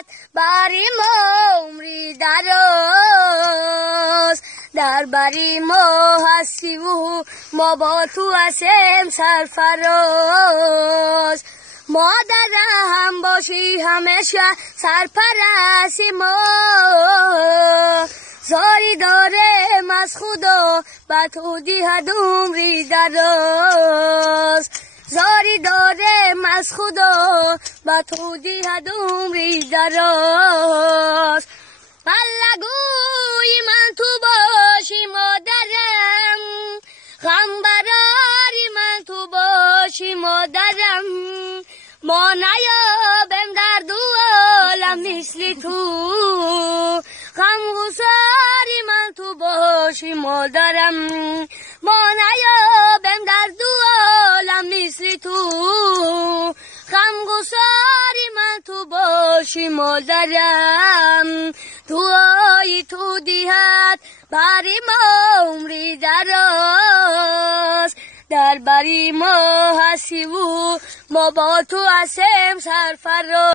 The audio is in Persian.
دهد بری ما عمری دراز. در بری ما هستی و ما با تو هستیم سرفراز. مادرم باشی همیشه سرپرستی ما. زاری دارم از خدا به تو دهد عمری دراز. زاری دارم از خدا به تو دهد عمری دراز. بلگوی من تو باشی مادرم، غم براری من تو باشی مادرم. ما نیابم در دو عالم مثل تو، غم گساری من تو باشی مادرم. ما نیابم در دو عالم مثل تو، غم گساری من تو باشی مادرم. دعای تو دهد بری ما عمری دراز. در بری ما هستی و ما با تو هستیم سرفراز.